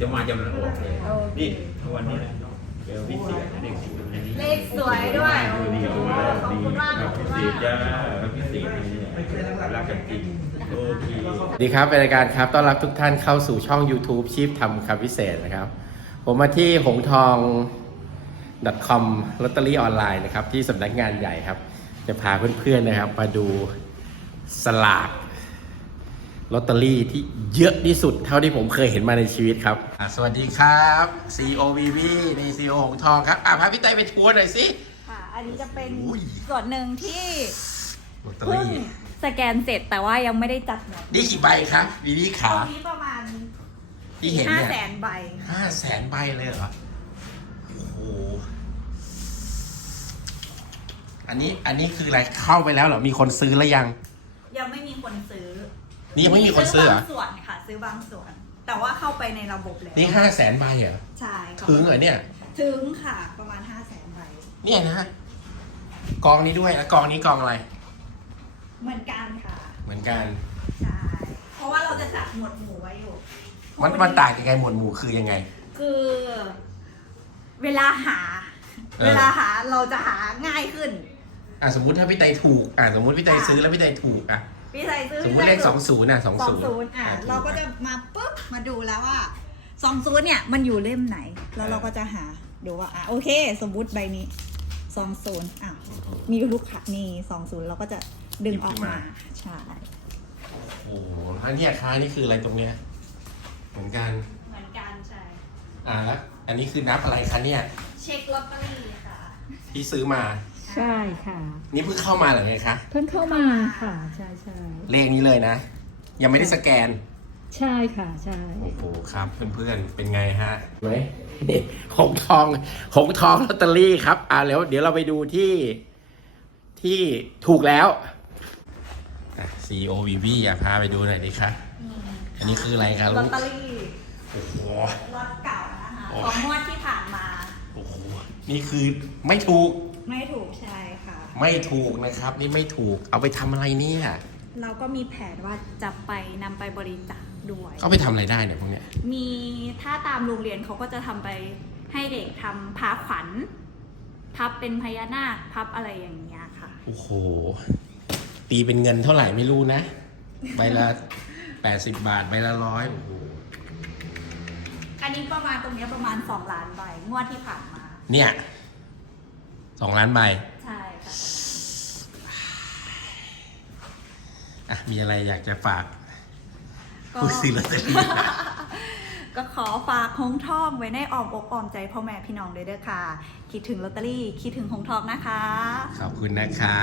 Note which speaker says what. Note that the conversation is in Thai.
Speaker 1: จะมาจะมันออกเลย
Speaker 2: โอเค
Speaker 1: นี่วันนี้นะเจอวิเศษเด็กสิอันนี้
Speaker 2: เลขสวยด้วย
Speaker 1: ดูดี
Speaker 2: โอ้
Speaker 1: ดู
Speaker 2: โห
Speaker 1: ดี
Speaker 2: ขอบคุณมากขอบคุณ
Speaker 1: พิ
Speaker 2: มา
Speaker 1: เศษ
Speaker 2: ก
Speaker 1: จ้าพิเศษนี่รักกันจริงโอเค
Speaker 3: สวัสดีครับเป็นรายการครับต้อนรับทุกท่านเข้าสู่ช่อง YouTube ชีพทำคำพิเศษนะครับ ผมมาที่หงทอง .com ลอตเตอรี่ออนไลน์นะครับ ที่สำนักงานใหญ่ครับ จะพาเพื่อนๆนะครับ มาดูสลาก ลอตเตอรี่ที่เยอะที่สุดเท่าที่ผมเคยเห็นมาในชีวิตครับอะสวัสดีครับ CEO VV นี่ CEO หงทองครับ อะพาพี่ไต้ไปทัวร์หน่อยสิ
Speaker 2: ค่ะ อันนี้จะเป็น
Speaker 3: อุ้ย
Speaker 2: ส่วนหนึ่งที่
Speaker 3: ลอตเตอ
Speaker 2: เพิ่ง
Speaker 3: รี่
Speaker 2: สแกนเสร็จแต่ว่ายังไม่ได้จัดหมด
Speaker 3: นี่กี่ใบครับวีวี
Speaker 2: ต
Speaker 3: ขา
Speaker 2: รงนี้ประมาณ
Speaker 3: ที่เห็น
Speaker 2: ห้า
Speaker 3: เนี่ย
Speaker 2: แสนใบ
Speaker 3: ห้าแสนใบเลยเหรอ โอ้โห อันนี้ อันนี้คืออะไร เข้าไปแล้วเหรอ มีคนซื้อแล้วยัง
Speaker 2: ยังไม่มีคนซื้อ
Speaker 3: นี่ยังไม่มีคนซื้อเหรอ
Speaker 2: บางส่วนค่ะ ซื้อบางส่วน แต่ว่าเข้าไปในระบบแล้ว
Speaker 3: นี่ห้าแสนใบเหรอ
Speaker 2: ใช่ค่ะ
Speaker 3: ถึงเหรอเนี่ย
Speaker 2: ถึงค่ะ ประมาณห้าแสนใบ
Speaker 3: เนี่ยนะกองนี้ด้วยแล้วกองนี้กองอะไร
Speaker 2: เหมือนกันค่ะ
Speaker 3: เหมือนกัน
Speaker 2: ใช่ เพราะว่าเราจะจัดหมวดหมู่ไว้อยู่
Speaker 3: มันมันต่างยังไงหมวดหมู่คือยังไง
Speaker 2: คือ เวลาหา
Speaker 3: เออ
Speaker 2: เวลาหาเราจะหาง่ายขึ้น
Speaker 3: อะสมมุติถ้าพี่ไตถูก อะสมมุติพี่ไตซื้อแล้วพี่ไตถูกอะ
Speaker 2: พี่ใส่ซื้อ
Speaker 3: สมมุติเลขสองศูนย์อะสอง
Speaker 2: สอ
Speaker 3: ศู
Speaker 2: ง
Speaker 3: นย์
Speaker 2: ศูนย์อะเราก็จะมาปุ๊บมาดูแล้วว่าสองศูนย์เนี่ยมันอยู่เล่มไหน แล้วเราก็จะหาดูว่าอะโอเค สมมุติใบนี้สองศูนย์อะมีลูกค้านี่สองศูนย์เราก็จะดึงออกมาใช่
Speaker 3: โอ้โหแล้วเนี่ยค้านี่คืออะไรตรงเนี้ยเหมือนกัน
Speaker 2: เหมือนกันใช่
Speaker 3: อะแล้วอันนี้คือนับอะไรคะเนี่ย
Speaker 2: เช็คลอตเตอรี่ค่ะ
Speaker 3: ที่ซื้อมา
Speaker 4: ใช่ค่ะ
Speaker 3: นี่เพิ่งเข้ามาเหรอไงคะ
Speaker 4: เพิ่งเข้ามาค่ะ ใช่ใช่
Speaker 3: เลขนี้เลยนะ ยังไม่ได้สแกน
Speaker 4: ใช่ค่ะใช่
Speaker 3: โอ้โหครับเพื่อนๆ เป็นไงฮะไหมหงทองหงทองลอตเตอรี่ครับ อ่าแล้วเดี๋ยวเราไปดูที่ที่ถูกแล้วอะ CEO VV อะพาไปดูหน่อยดิคะอันนี้คืออะไรครับ
Speaker 2: ล
Speaker 3: ลู
Speaker 2: อกตเตอรี่
Speaker 3: โอ้โห
Speaker 2: ล็อตเก่านะคะ
Speaker 3: โอ้
Speaker 2: ของงวดที่ผ่านมา
Speaker 3: โอ้โห นี่คือไม่ถูก
Speaker 2: ไม่ถูกใช่ค่ะ
Speaker 3: ไม่ถูกนะครับ นี่ไม่ถูกเอาไปทำอะไรเนี่ย
Speaker 2: เราก็มีแผนว่าจะไปนำไปบริจาคด้วย
Speaker 3: เอาไปทำอะไรได้เนี่ยพวกเนี้ย
Speaker 2: มีถ้าตามโรงเรียนเขาก็จะทำไปให้เด็กทำพาขวัญ พับเป็นพญานาคพับอะไรอย่างเงี้ยค่ะ
Speaker 3: โอ้โห ตีเป็นเงินเท่าไหร่ไม่รู้นะใบละแปดสิบบาทใบละร้อยโอ้โห
Speaker 2: อันนี้ประมาณตรงเนี้ยประมาณ 2 ล้านใบงวดที่ผ่านมา
Speaker 3: เนี่ย สองล้านใบ
Speaker 2: ใช่ค่ะ
Speaker 3: อะมีอะไรอยากจะฝาก
Speaker 2: ก็
Speaker 3: ผู้ซื้อลอตเตอรี่
Speaker 2: ก็ขอฝากหงทองไว้ในอ้อมอกอ้อมใจพ่อแม่พี่น้องเลยเด้อค่ะ คิดถึงลอตเตอรี่ คิดถึงหงทองนะคะ
Speaker 3: ขอบคุณนะคะ